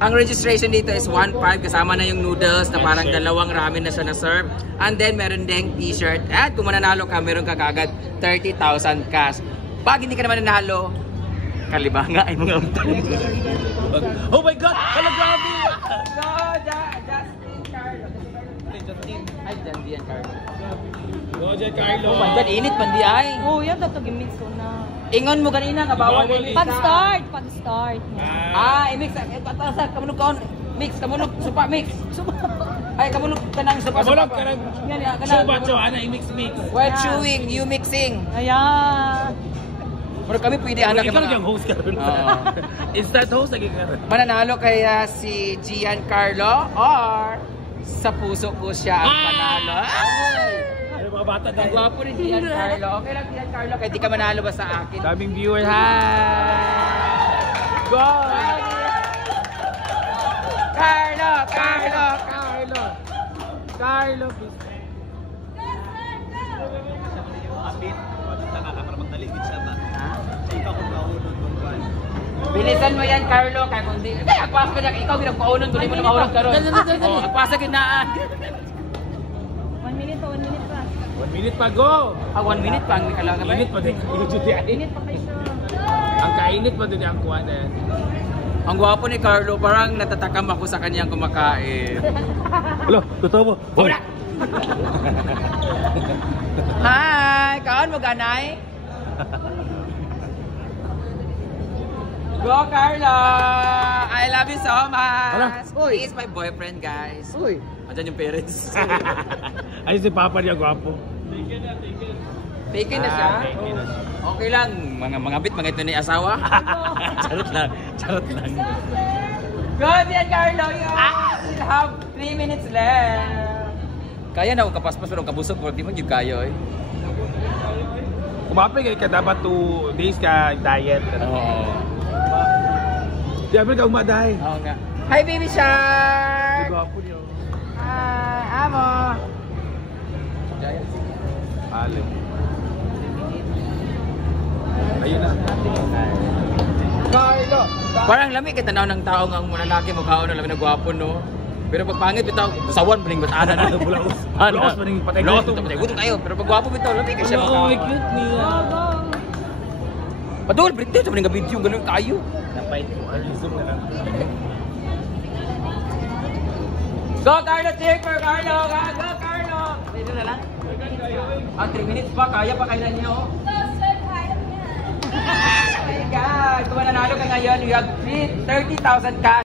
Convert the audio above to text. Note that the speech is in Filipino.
Ang registration dito is 1.5 kasama na yung noodles na parang dalawang ramen na siya na-serve. And then meron ding t-shirt. At kung mananalo ka, meron ka kagad 30,000 cash. Pag hindi ka naman nanalo, kalibanga ay mga utang. Oh my God! Hala, grabe! So, Justin Carlo. Justin. Ay, Justin Carlo. Oh, Giancarlo. Oh my God, init man di ay. Oh, yan daw gimix ko na. Ingon mo ganina nga bawal Pag-start. I-mix. Kamunog kaon. Mix, kamunog supa mix. Ay, kamunog kanang supa. Kamunog kanang supa, ana i-mix. While chewing, you mixing. Ayan. Pero kami pwede anak ikaw yung host ka rin. Instant host lagi ka rin. Mananalo kaya si Giancarlo or sa puso ko siya ang panalo. Ano mga bata Ang dahil? gwapo ni Giancarlo. Okay lang Giancarlo, kaya di ka manalo ba sa akin? Daming viewers. Hi! Go! Carlo, please. Bilisan mo yan, Carlo, kaya kung di... Kaya agpas ka niya, ikaw pinagpaunon, tuloy mo na mahulog ka ron. Agpas ka ginaan. 1 minute pa. 1 minute pa, go! 1 minute pa, hindi ka lang ba? Init pa din. Minute pa kayo. Ang kainit pa din ang kuha na yan. Ang gwapo ni Carlo, parang natatakam ako sa kanyang kumakain. Hello, totoo mo? Wala! Hi! Kaon mo ganay? Go Carlo! I love you so much! He is my boyfriend, guys. Uy! Andyan yung parents. Ay, si Papa niya, gwapo. Fake na siya? Okay lang, mga bit, mga ito ni asawa. Charot lang. Good yan, Carlo! You still have 3 minutes left. Kaya na ako kapaspas pero kabusog, pero di mo yung kayo eh. Kumapay ka dapat 2 days ka diet. Oo. Di abel ka umadahay. Oo nga. Hi, baby shark! Gwapo niyo. Hi, amo! Alim. Ayun na. Carlo! Parang lami kita tanaw ng tao nga ang mga lalaki magkaon na lami na gwapo, no? Pero pag pangit bitaw, sawan pa ning batanan na. Bulaos. Bulaos pa ning patay. Bulaos pa patay. Gutom kayo, pero pag gwapo bitaw, lami ka siya magkaon. cute niya. Padol, break tayo, sabi nga video, ganun kayo. Napay ko, zoom na lang. Go, Carlo! Cheer for Carlo! Go, Carlo! Dito na lang. 3 minutes pa, kaya pa kailan niyo. Oh my God! Kung mananalo ka ngayon, you have 30,000 cash.